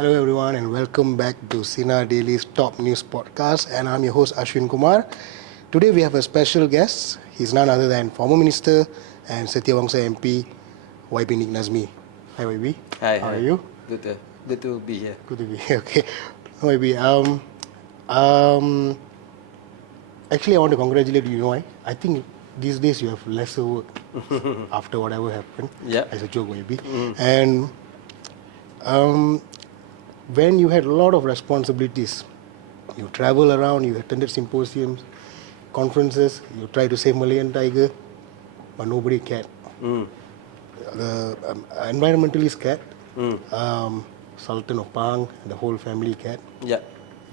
Hello everyone and welcome back to Sinar Daily's Top News Podcast, and I'm your host Ashwin Kumar. Today we have a special guest. He's none other than former Minister and Setiawangsa MP, YB Nik Nazmi. Hi YB. Hi. How are you? Good to be here. Good to be here. Okay. YB, actually I want to congratulate you. You know why? I think these days you have lesser work after whatever happened. Yeah. As a joke, YB. And when you had a lot of responsibilities, you travel around, you attended symposiums, conferences, you try to save Malayan tiger, but nobody cared. The environmentalists cared, Sultan of Pang, the whole family cared. Yeah.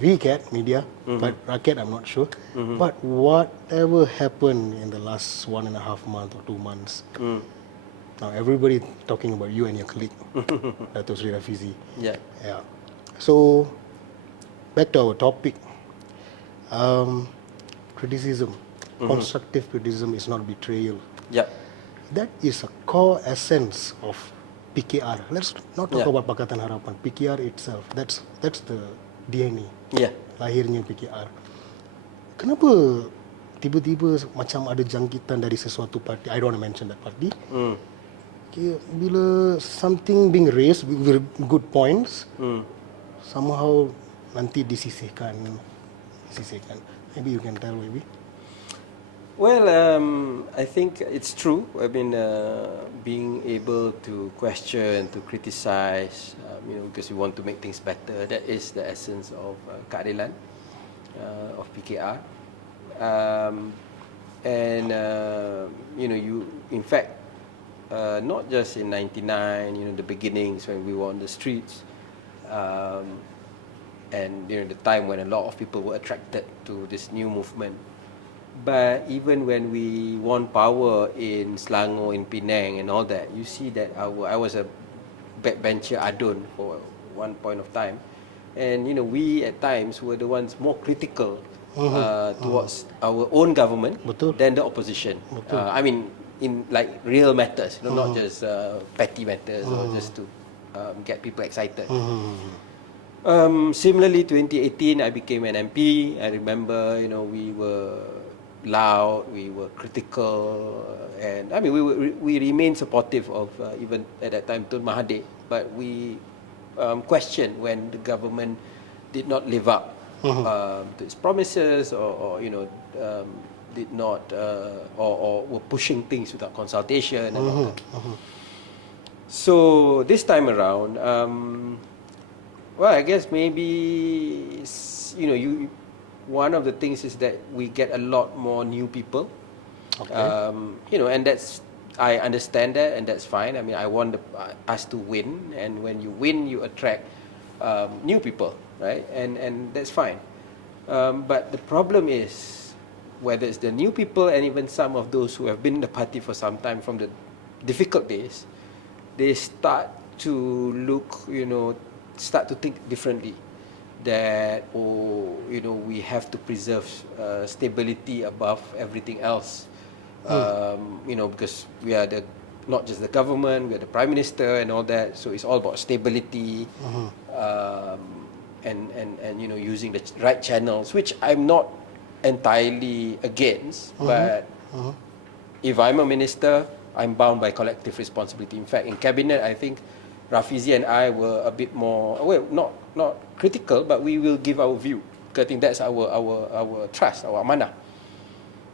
We cared, media, but Racket, I'm not sure. But whatever happened in the last 1.5 months or 2 months, now everybody talking about you and your colleague, Dato Sri Rafizi. Yeah. Yeah. So, back to our topic. Criticism, constructive criticism is not betrayal. Yeah. That is a core essence of PKR. Let's not talk Yeah. about Pakatan Harapan. PKR itself, that's the DNA. Yeah. Lahirnya PKR. Kenapa tiba-tiba macam ada jangkitan dari sesuatu parti? I don't want to mention that party. Okay, bila something being raised with good points, somehow nanti disisihkan. Maybe you can tell, maybe. Well, I think it's true. I mean, being able to question, to criticize, because we want to make things better. That is the essence of Keadilan, of PKR. You in fact, not just in '99, the beginnings when we were on the streets, and the time when a lot of people were attracted to this new movement. But even when we won power in Selangor, in Penang and all that, you see that I was a backbencher Adun for one point of time, and we at times were the ones more critical towards our own government than the opposition. I mean, in like real matters, not just petty matters or just to get people excited. Similarly, 2018, I became an MP. I remember, we were loud, we were critical, and I mean, we remained supportive of even at that time Tun Mahathir, but we questioned when the government did not live up to its promises, or did not, or were pushing things without consultation and all that. So this time around, well, I guess maybe one of the things is that we get a lot more new people. Okay. And that's, I understand that, and that's fine. I mean, I want us to win, and when you win, you attract new people, right? And that's fine. But the problem is, whether it's the new people and even some of those who have been in the party for some time from the difficult days, they start to look, start to think differently. That we have to preserve stability above everything else. Because we are not just the government, we are the Prime Minister and all that. So it's all about stability, and using the right channels, which I'm not entirely against. But if I'm a minister, I'm bound by collective responsibility. In fact, in cabinet, I think Rafizi and I were a bit more, well, not critical, but we will give our view, because I think that's our trust, our amanah.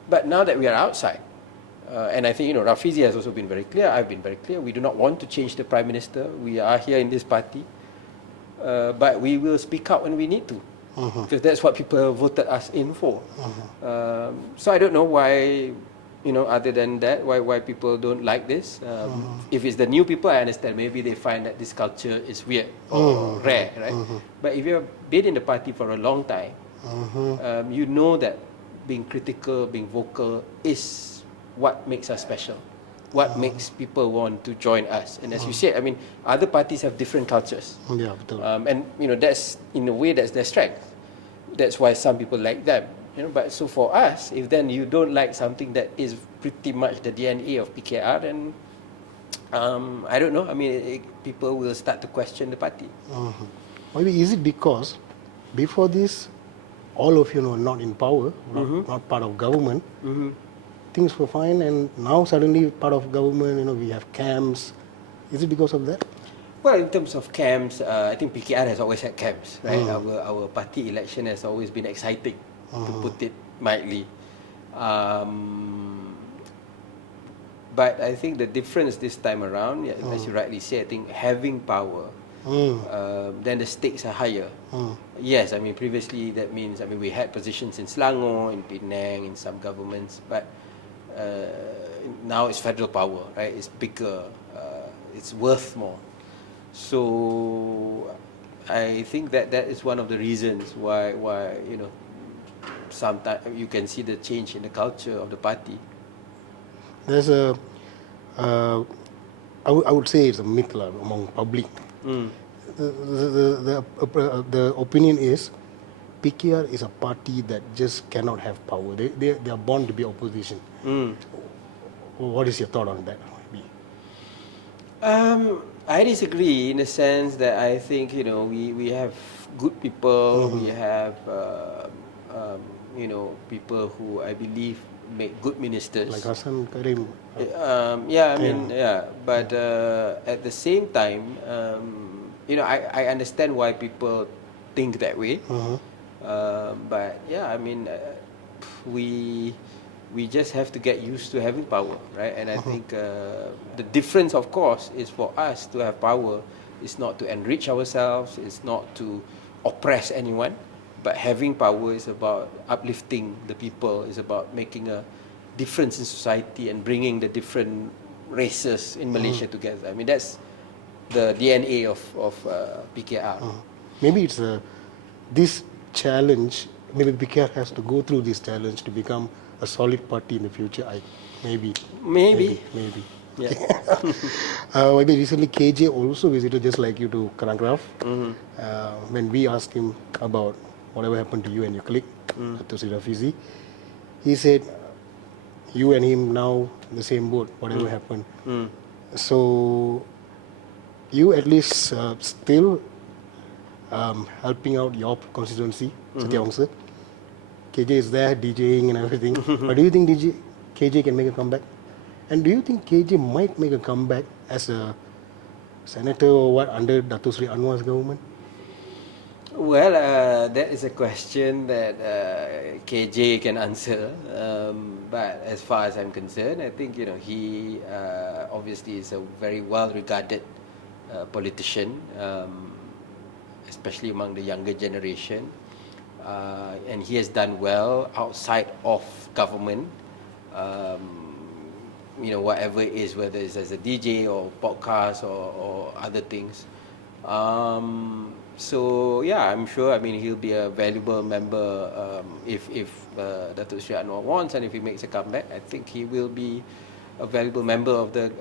But now that we are outside, and I think Rafizi has also been very clear, I've been very clear, we do not want to change the Prime Minister. We are here in this party, but we will speak out when we need to, because that's what people voted us in for. So I don't know why, other than that, why people don't like this. If it's the new people, I understand. Maybe they find that this culture is weird or rare, right? But if you've been in the party for a long time, you know that being critical, being vocal is what makes us special. What makes people want to join us. And as you said, I mean, other parties have different cultures. Yeah, betul. And that's, in a way, that's their strength. That's why some people like them. But so for us, if then you don't like something that is pretty much the DNA of PKR, then I don't know. I mean, people will start to question the party. Maybe is it because before this, all of you know not in power, not part of government, things were fine, and now suddenly part of government, we have camps. Is it because of that? Well, in terms of camps, I think PKR has always had camps, right? Our party election has always been exciting, to put it mildly. But I think the difference this time around, as you rightly say, I think having power, then the stakes are higher. Yes, I mean previously that means we had positions in Selangor, in Penang, in some governments, but now it's federal power, right? It's bigger, it's worth more. So I think that is one of the reasons why sometimes you can see the change in the culture of the party. There's I would say it's a myth among public. The opinion is PKR is a party that just cannot have power. They are born to be opposition. What is your thought on that? I disagree in the sense that I think we have good people, we have people who I believe make good ministers. Like Hassan Karim. But at the same time, I understand why people think that way. But we just have to get used to having power, right? And I think the difference, of course, is for us to have power is not to enrich ourselves, it's not to oppress anyone, but having power is about uplifting the people, is about making a difference in society and bringing the different races in Malaysia together. I mean, that's the DNA of PKR. Maybe it's this challenge. Maybe PKR has to go through this challenge to become a solid party in the future. Maybe. Yeah. Maybe recently KJ also visited, just like you, to Karangraf. When we asked him about whatever happened to you and your clique, to Rafizi, he said you and him now in the same boat, whatever happened. So you at least still helping out your constituency, Setiaongsa. KJ is there DJing and everything. But do you think KJ can make a comeback? And do you think KJ might make a comeback as a senator or what under Dato Sri Anwar's government? Well, that is a question that KJ can answer. But as far as I'm concerned, I think he obviously is a very well-regarded politician, especially among the younger generation. And he has done well outside of government. Whatever it is, whether it's as a DJ or podcast or other things. So yeah, I'm sure. He'll be a valuable member if Datuk Sri Anwar wants, and if he makes a comeback, I think he will be a valuable member of the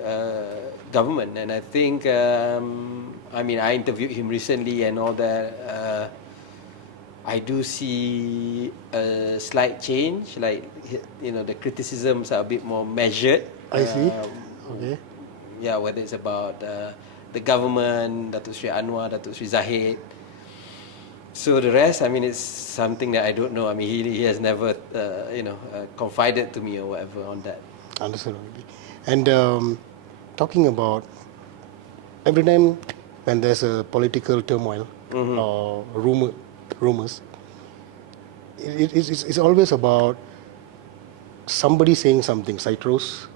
government. And I think, I interviewed him recently and all that. I do see a slight change, like the criticisms are a bit more measured. I see. Okay. Yeah, whether it's about the government, Datuk Sri Anwar, Datuk Sri Zahid. So the rest, it's something that I don't know. He has never, confided to me or whatever on that. Understood. And talking about every time when there's a political turmoil or rumors, it's always about somebody saying something. Citrus,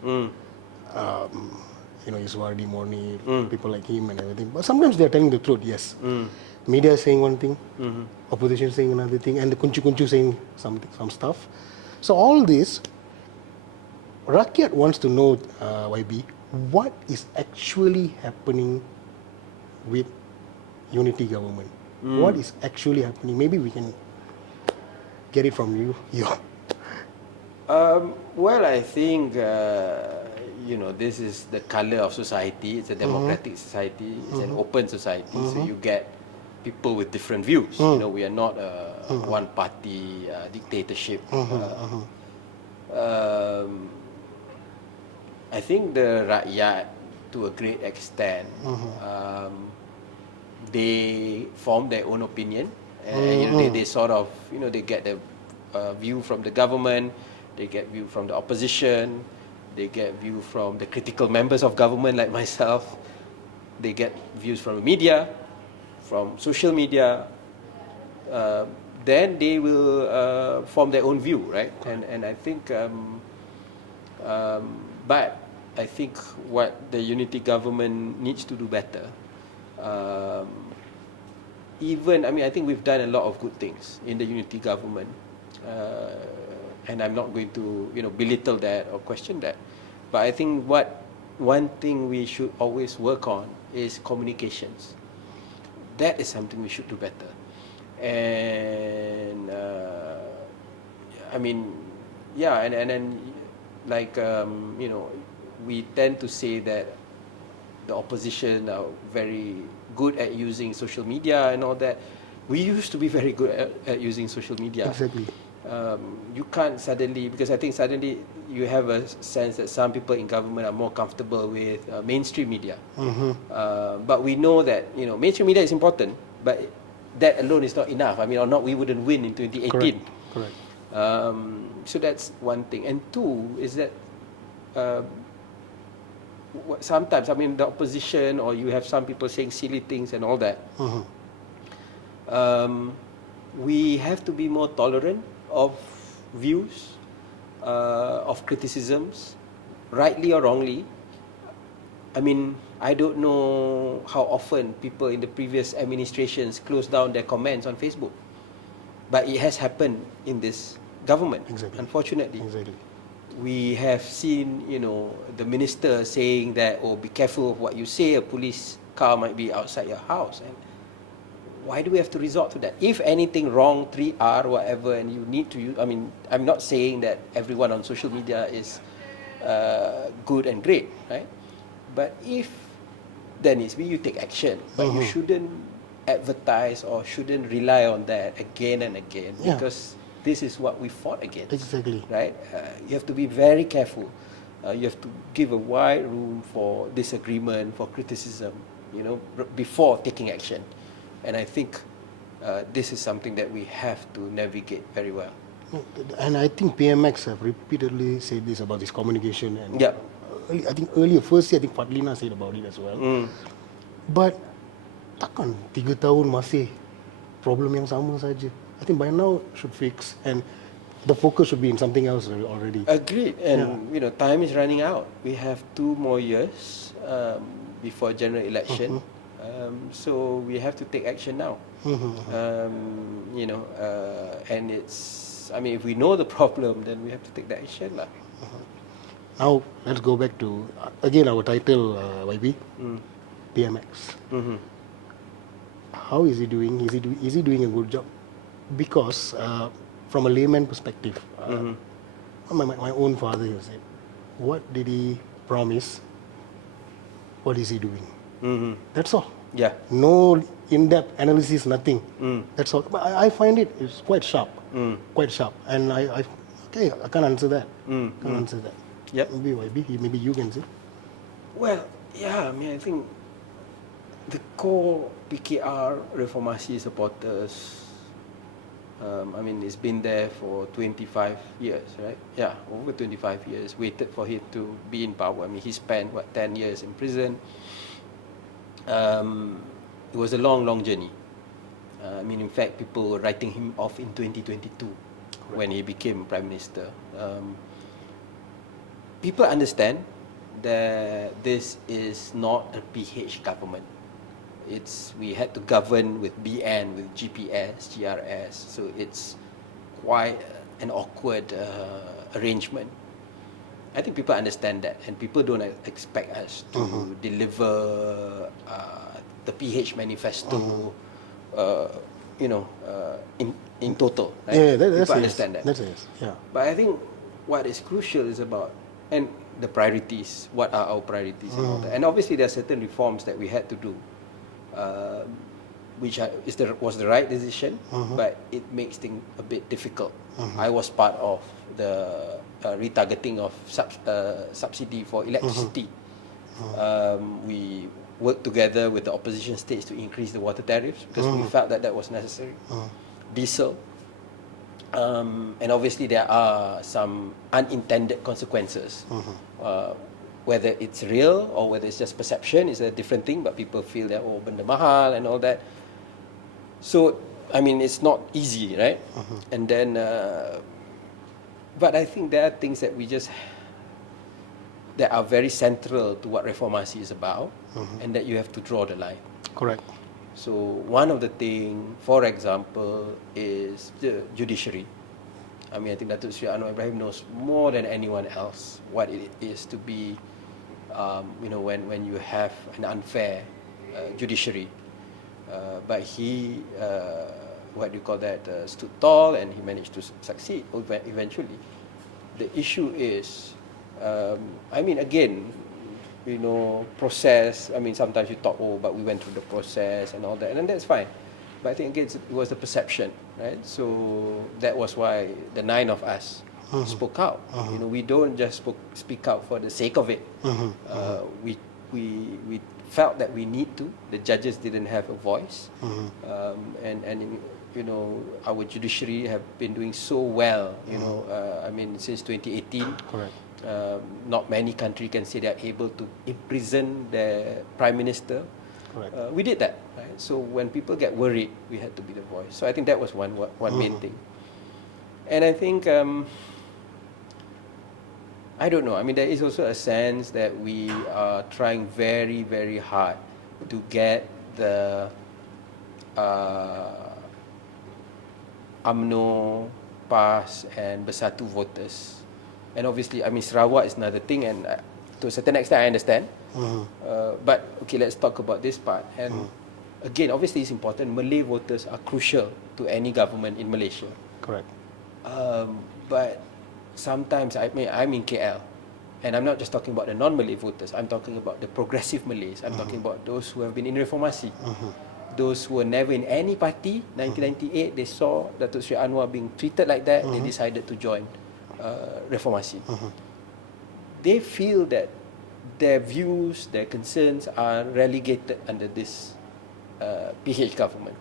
Yuswardi Morni, people like him and everything. But sometimes they're telling the truth, yes. Media is saying one thing, opposition saying another thing, and the kunchu saying some stuff. So all this, Rakyat wants to know, YB, what is actually happening with unity government? What is actually happening? Maybe we can get it from you. Well, I think this is the colour of society. It's a democratic society. It's an open society. So you get people with different views. We are not a one-party dictatorship. I think the rakyat, to a great extent, they form their own opinion, and they sort of, they get the view from the government, they get view from the opposition, they get view from the critical members of government like myself, they get views from the media, from social media. Then they will form their own view, right? And I think, but I think what the unity government needs to do better. I think we've done a lot of good things in the unity government, and I'm not going to belittle that or question that. But I think one thing we should always work on is communications. That is something we should do better. And and then like we tend to say that the opposition are very good at using social media and all that. We used to be very good at using social media. Exactly. You can't suddenly, because I think suddenly you have a sense that some people in government are more comfortable with mainstream media. But we know that mainstream media is important, but that alone is not enough. Or not, we wouldn't win in 2018. Correct. So that's one thing. And two is that sometimes, the opposition, or you have some people saying silly things and all that. We have to be more tolerant of views, of criticisms, rightly or wrongly. I don't know how often people in the previous administrations closed down their comments on Facebook, but it has happened in this government. Exactly. Unfortunately. Exactly. We have seen, the minister saying that, be careful of what you say, a police car might be outside your house. And why do we have to resort to that? If anything wrong, 3R, whatever, and you need to use, I'm not saying that everyone on social media is good and great, right? But if there needs to be, you take action. But you shouldn't advertise or shouldn't rely on that again and again, because this is what we fought against. Exactly. Right? You have to be very careful. You have to give a wide room for disagreement, for criticism, before taking action. And I think this is something that we have to navigate very well. And I think PMX have repeatedly said this about this communication. And Yeah. I think earlier, first year, I think Fadlina said about it as well. But takkan 3 tahun masih problem yang sama saja. I think by now should fix, and the focus should be in something else already. Agreed. And time is running out. We have 2 more years before general election. So we have to take action now. And it's, if we know the problem, then we have to take the action lah. Now let's go back to again our title, YB, PMX. How is he doing? Is he doing a good job? Because from a layman perspective, my own father said, what did he promise? What is he doing? That's all. Yeah. No in-depth analysis, nothing. That's all. But I find it's quite sharp. Quite sharp. And I can't answer that. Can't answer that. Yep. Maybe you can say. Well, yeah, I think the core PKR Reformasi supporters, it's been there for 25 years, right? Yeah, over 25 years, waited for him to be in power. He spent, 10 years in prison. It was a long journey. In fact, people were writing him off in 2022 when he became Prime Minister. People understand that this is not a PH government. We had to govern with BN, with GPS, GRS, so it's quite an awkward arrangement. I think people understand that, and people don't expect us to deliver the PH manifesto, in total. Right? Yeah, that's people understand that. That's yes. Yeah. But I think what is crucial is about, and the priorities. What are our priorities and all that? And obviously there are certain reforms that we had to do, which was the right decision, but it makes things a bit difficult. I was part of the retargeting of subsidy for electricity. We worked together with the opposition states to increase the water tariffs because we felt that was necessary. Diesel. And obviously there are some unintended consequences. Whether it's real or whether it's just perception is a different thing, but people feel that, oh, benda mahal and all that. So, I mean, it's not easy, right? And then, but I think there are things that that are very central to what Reformasi is about, and that you have to draw the line. Correct. So one of the things, for example, is the judiciary. I mean, I think Datuk Sri Anwar Ibrahim knows more than anyone else what it is to be, when you have an unfair judiciary. But he, stood tall, and he managed to succeed eventually. The issue is, process. I mean, sometimes you talk, but we went through the process and all that, and that's fine. But I think again, it was the perception, right? So that was why the 9 of us spoke out. We don't just speak out for the sake of it. We felt that we need to. The judges didn't have a voice, and our judiciary have been doing so well. Since 2018. Correct. Not many countries can say they are able to imprison their prime minister. Correct. We did that, right? So when people get worried, we had to be the voice. So I think that was one main thing. And I think I don't know. I mean, there is also a sense that we are trying very, very hard to get the UMNO, PAS and Bersatu voters. And obviously, I mean, Sarawak is another thing, and to a certain extent, I understand. But okay, let's talk about this part. And again, obviously, it's important. Malay voters are crucial to any government in Malaysia. Correct. But sometimes, I'm in KL, and I'm not just talking about the non-Malay voters. I'm talking about the progressive Malays. I'm talking about those who have been in Reformasi. Those who were never in any party. 1998, they saw Datuk Sri Anwar being treated like that. They decided to join Reformasi. They feel that their views, their concerns are relegated under this PH government.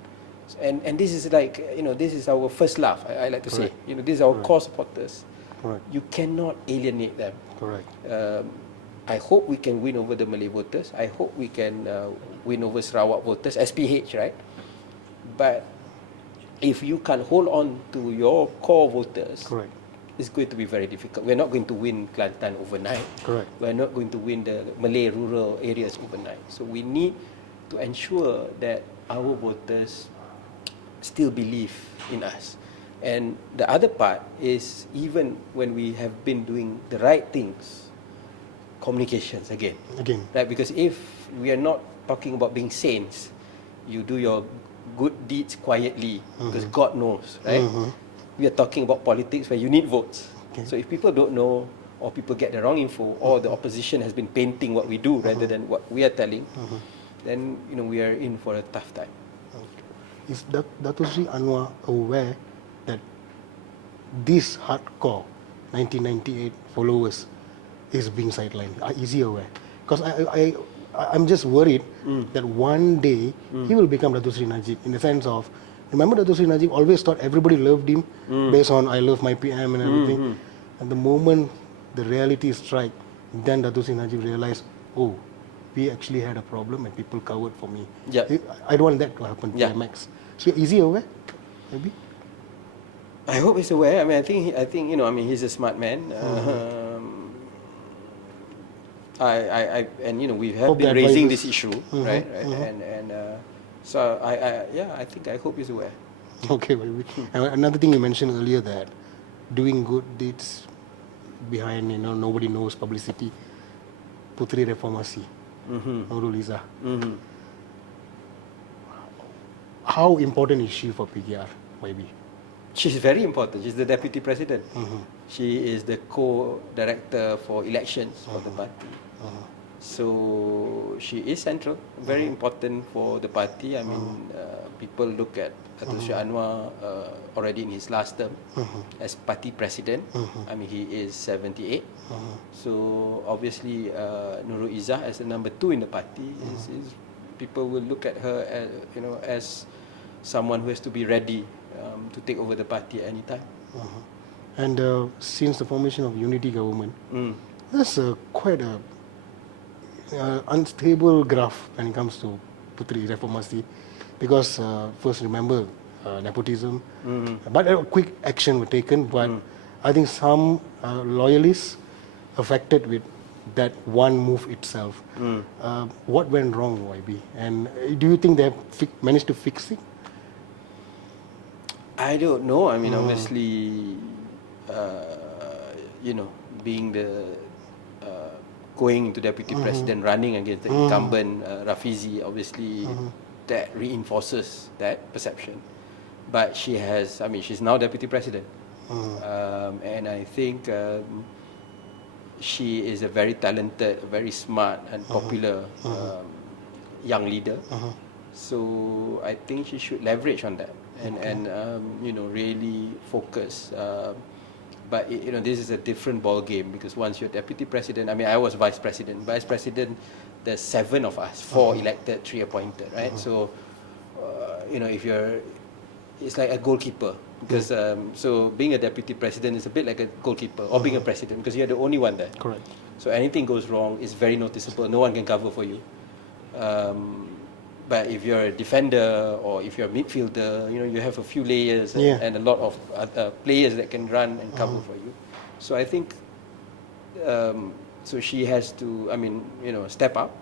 And this is like, this is our first love, I like to say. These are our core supporters. Correct. You cannot alienate them. Correct. I hope we can win over the Malay voters. I hope we can win over Sarawak voters, SPH, right? But if you can't hold on to your core voters, Correct. it's going to be very difficult. We're not going to win Kelantan overnight. Correct. We're not going to win the Malay rural areas overnight. So we need to ensure that our voters still believe in us. And the other part is, even when we have been doing the right things, communications again. Right? Because if we are not talking about being saints, you do your good deeds quietly, because God knows, right? We are talking about politics where you need votes. So if people don't know, or people get the wrong info, or the opposition has been painting what we do rather than what we are telling, then we are in for a tough time. Is Datuk Sri Anwar aware that this hardcore 1998 followers is being sidelined? Is he aware? Because I'm just worried that one day he will become Datuk Sri Najib, in the sense of, remember Datuk Sri Najib always thought everybody loved him based on I love my PM and everything. And the moment the reality strike, then Datuk Sri Najib realized, oh, we actually had a problem and people covered for me. I don't want that to happen to MX. So is he aware? Maybe? I hope he's aware. I mean, I think he's a smart man. We have been raising this issue, right? And so I hope he's aware. Okay, baby. And another thing you mentioned earlier, that doing good deeds behind, nobody knows, publicity. Putri Reformasi, Nurul Izzah. How important is she for PKR, maybe? She's very important. She's the deputy president. She is the co-director for elections for the party. So she is central, very important for the party. I mean, people look at Dato' Sri Anwar already in his last term as party president. I mean, he is 78. So obviously, Nurul Izzah as the number 2 in the party is people will look at her as, as someone who has to be ready to take over the party at any time. And since the formation of unity government, that's quite a unstable graph when it comes to Puteri Reformasi, because first remember nepotism, but quick action were taken. But I think some loyalists affected with that one move itself. What went wrong, YB? And do you think they have managed to fix it? I don't know. I mean, obviously, being the going into deputy president, running against the incumbent Rafizi, obviously that reinforces that perception. But she's now deputy president, and I think she is a very talented, very smart and popular young leader. So I think she should leverage on that and really focus. But this is a different ball game, because once you're deputy president, I mean, I was vice president. Vice president, there's 7 of us, 4 elected, 3 appointed, right? So, if it's like a goalkeeper, because so being a deputy president is a bit like a goalkeeper, or being a president, because you're the only one there. Correct. So anything goes wrong, it's very noticeable. No one can cover for you. But if you're a defender or if you're a midfielder, you have a few layers and a lot of players that can run and cover for you. So I think, so she has to, step up.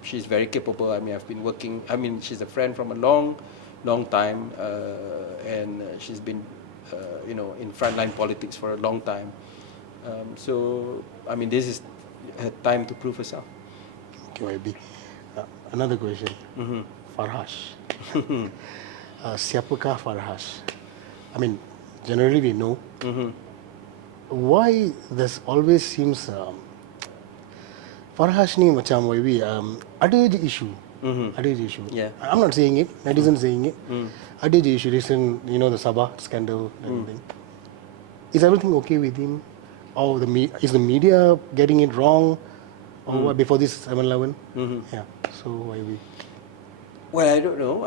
She's very capable. I mean, I've been working, she's a friend from a long time, and she's been, in frontline politics for a long time. So, this is her time to prove herself. Okay, YB. Another question. Farhash. Siapakah Farhash? I mean, generally we know. Why there's always seems Farhash ni macam YB ada je issue. Ada je issue. Yeah. I'm not saying it. Netizens saying it. Ada je issue. Recent, the Sabah scandal and everything. Is everything okay with him? Or is the media getting it wrong? Or what, before this 7/11? Yeah. So YB. Well, I don't know.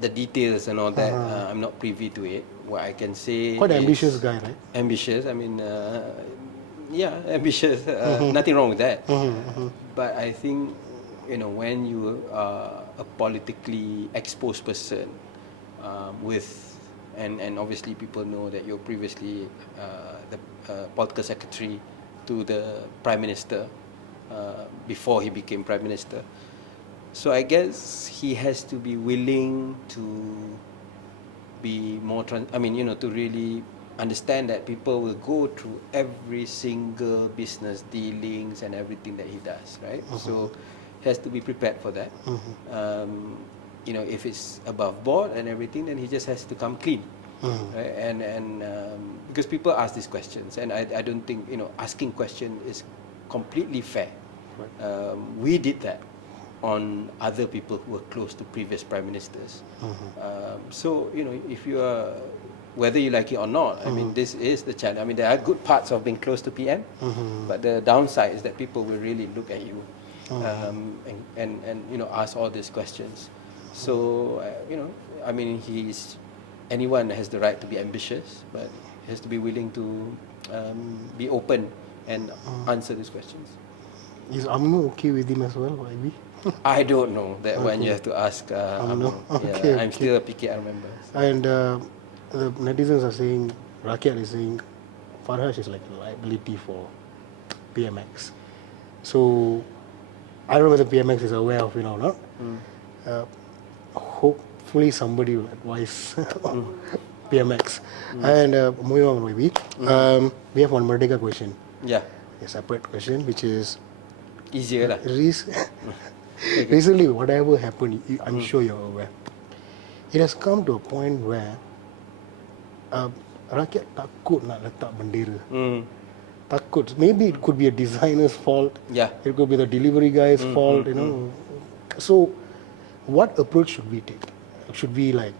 The details and all that, I'm not privy to it. What I can say Quite an ambitious guy, right? Ambitious. Ambitious. Nothing wrong with that. But I think, when you are a politically exposed person, and obviously people know that you're previously the political secretary to the Prime Minister before he became Prime Minister. So I guess he has to be willing to be more, to really understand that people will go through every single business dealings and everything that he does, right? So he has to be prepared for that. If it's above board and everything, then he just has to come clean. Right? And because people ask these questions, and I don't think asking question is completely fair. Right. We did that on other people who were close to previous prime ministers. So if you are, whether you like it or not, this is the challenge. There are good parts of being close to PM, but the downside is that people will really look at you and ask all these questions. So anyone has the right to be ambitious, but has to be willing to be open and answer these questions. Is AMNO okay with him as well, YB? I don't know that when you have to ask AMNO. Okay, I'm still a PKR member. And the netizens are saying, Rakyat is saying, Farhash is like a liability for PMX. So I don't know whether PMX is aware of it or not. Hopefully somebody will advise PMX. And moving on, maybe. We have one Merdeka question. Yeah. A separate question, which is easier lah. Recently, whatever happened, I'm sure you're aware. It has come to a point where rakyat takut nak letak bendera. takut. Maybe it could be a designer's fault. Yeah. It could be the delivery guy's fault. You know. So, what approach should we take? Should we like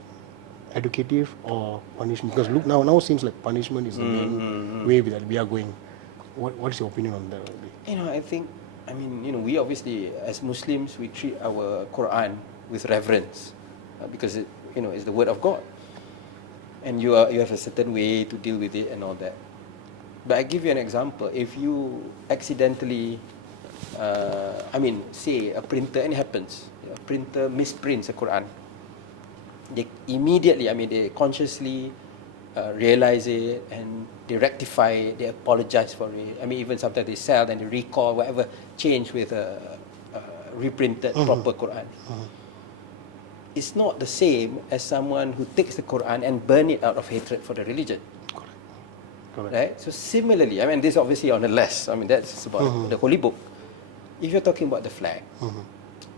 educative or punishment? Because look now seems like punishment is the main way that we are going. What's your opinion on that? You know, I think, we obviously, as Muslims, we treat our Quran with reverence because it, is the word of God, and you have a certain way to deal with it and all that. But I give you an example. If you accidentally, say a printer, and it happens, a printer misprints a Quran, they immediately, they consciously realize it and they rectify it, they apologize for it. Even sometimes they sell and they recall whatever change with a reprinted proper Quran. It's not the same as someone who takes the Quran and burn it out of hatred for the religion. Correct. Right? So similarly, this is obviously on the less. That's about the holy book. If you're talking about the flag,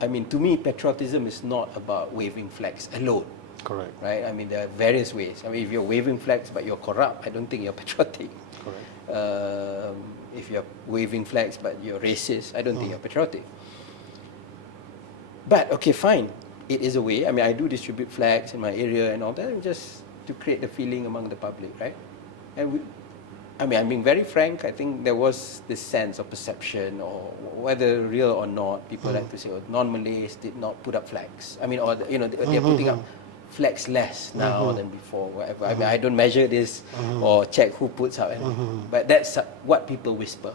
to me, patriotism is not about waving flags alone. Correct. Right? There are various ways. If you're waving flags but you're corrupt, I don't think you're patriotic. Correct. If you're waving flags but you're racist, I don't think you're patriotic. But okay, fine. It is a way. I do distribute flags in my area and all that, just to create the feeling among the public, right? And I'm being very frank. I think there was this sense of perception, or whether real or not, people like to say, non-Malays did not put up flags. They're putting up flags less now than before, whatever. I don't measure this or check who puts up anything, but that's what people whisper.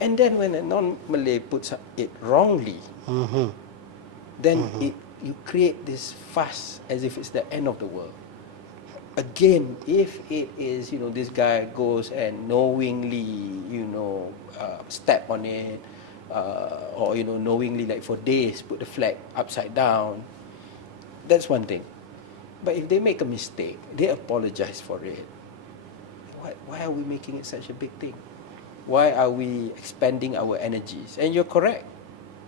And then when a non-Malay puts up it wrongly, then you create this fuss as if it's the end of the world. Again, if it is, this guy goes and knowingly, step on it, or, knowingly, like for days, put the flag upside down, that's one thing. But if they make a mistake, they apologize for it. Why are we making it such a big thing? Why are we expending our energies? And you're correct.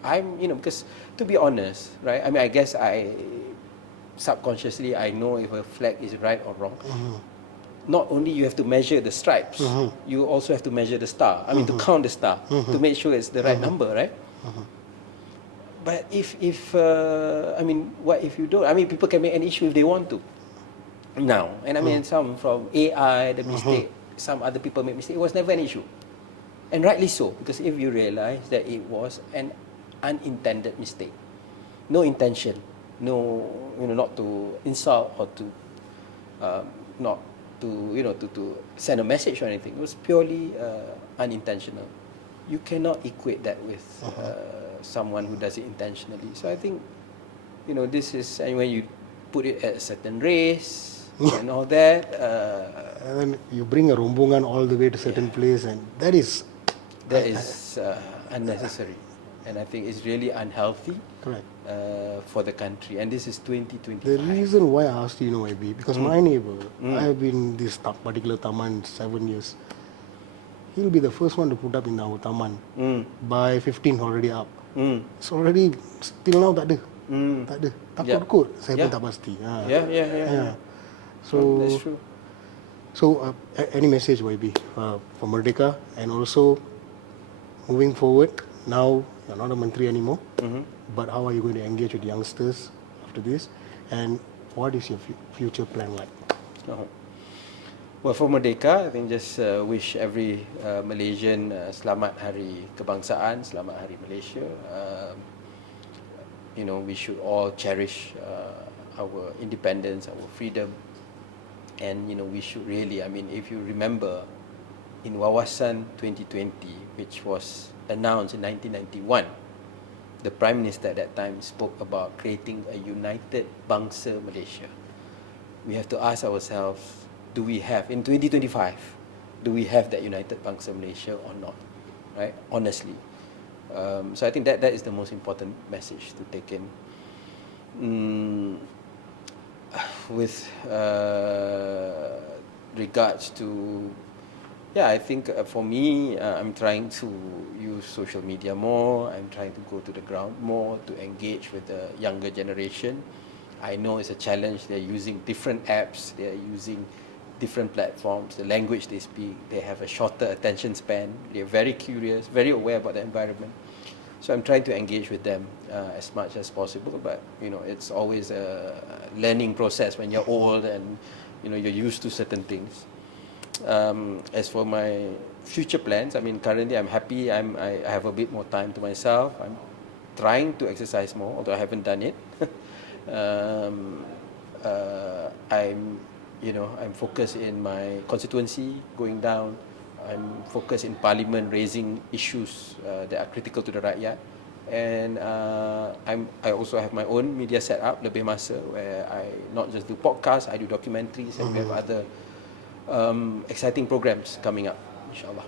Because to be honest, right, I guess subconsciously I know if a flag is right or wrong. Not only you have to measure the stripes, you also have to measure the star. To count the star, to make sure it's the right number, right? But if what if you don't? People can make an issue if they want to. Now, and some from AI, the mistake, some other people make mistake. It was never an issue, and rightly so, because if you realize that it was an unintended mistake, no intention, no, not to insult or to, not to, to send a message or anything. It was purely unintentional. You cannot equate that with someone who does it intentionally. So I think, this is, and when you put it at a certain race and all that. And then you bring a rombongan all the way to certain place, and that is unnecessary. And I think it's really unhealthy. Correct. For the country. And this is 2025. The reason why I asked you, AB, because my neighbor, I have been in this particular taman 7 years. He'll be the first one to put up in our taman. By 15 already up. It's already, still now tak ada. Tak ada. Takut kot. Saya pun tak pasti. Yeah. So, that's true. So, any message, YB, for Merdeka, and also moving forward, now you're not a Menteri anymore, but how are you going to engage with youngsters after this, and what is your future plan like? Well, for Merdeka, I think just wish every Malaysian selamat Hari Kebangsaan, selamat Hari Malaysia. We should all cherish our independence, our freedom, and we should really, if you remember, in Wawasan 2020, which was announced in 1991, the Prime Minister at that time spoke about creating a united bangsa Malaysia. We have to ask ourselves, do we have, in 2025, do we have that united bangsa Malaysia or not? Right? Honestly. So I think that is the most important message to take in. With regards to, I think for me, I'm trying to use social media more. I'm trying to go to the ground more to engage with the younger generation. I know it's a challenge. They're using different apps. They're using different platforms, the language they speak, they have a shorter attention span, they're very curious, very aware about the environment. So I'm trying to engage with them as much as possible, but it's always a learning process when you're old and you're used to certain things. As for my future plans, I mean, currently I'm happy. I have a bit more time to myself. I'm trying to exercise more, although I haven't done it. I'm focused in my constituency, going down. I'm focused in Parliament, raising issues that are critical to the rakyat. And I also have my own media set up, Lebih Masa, where I not just do podcasts, I do documentaries, and we have other exciting programs coming up, inshallah.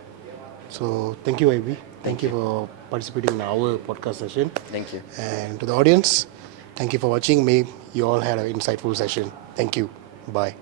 So thank you, IB. Thank you for participating in our podcast session. Thank you. And to the audience, thank you for watching. May you all had an insightful session. Thank you. Bye.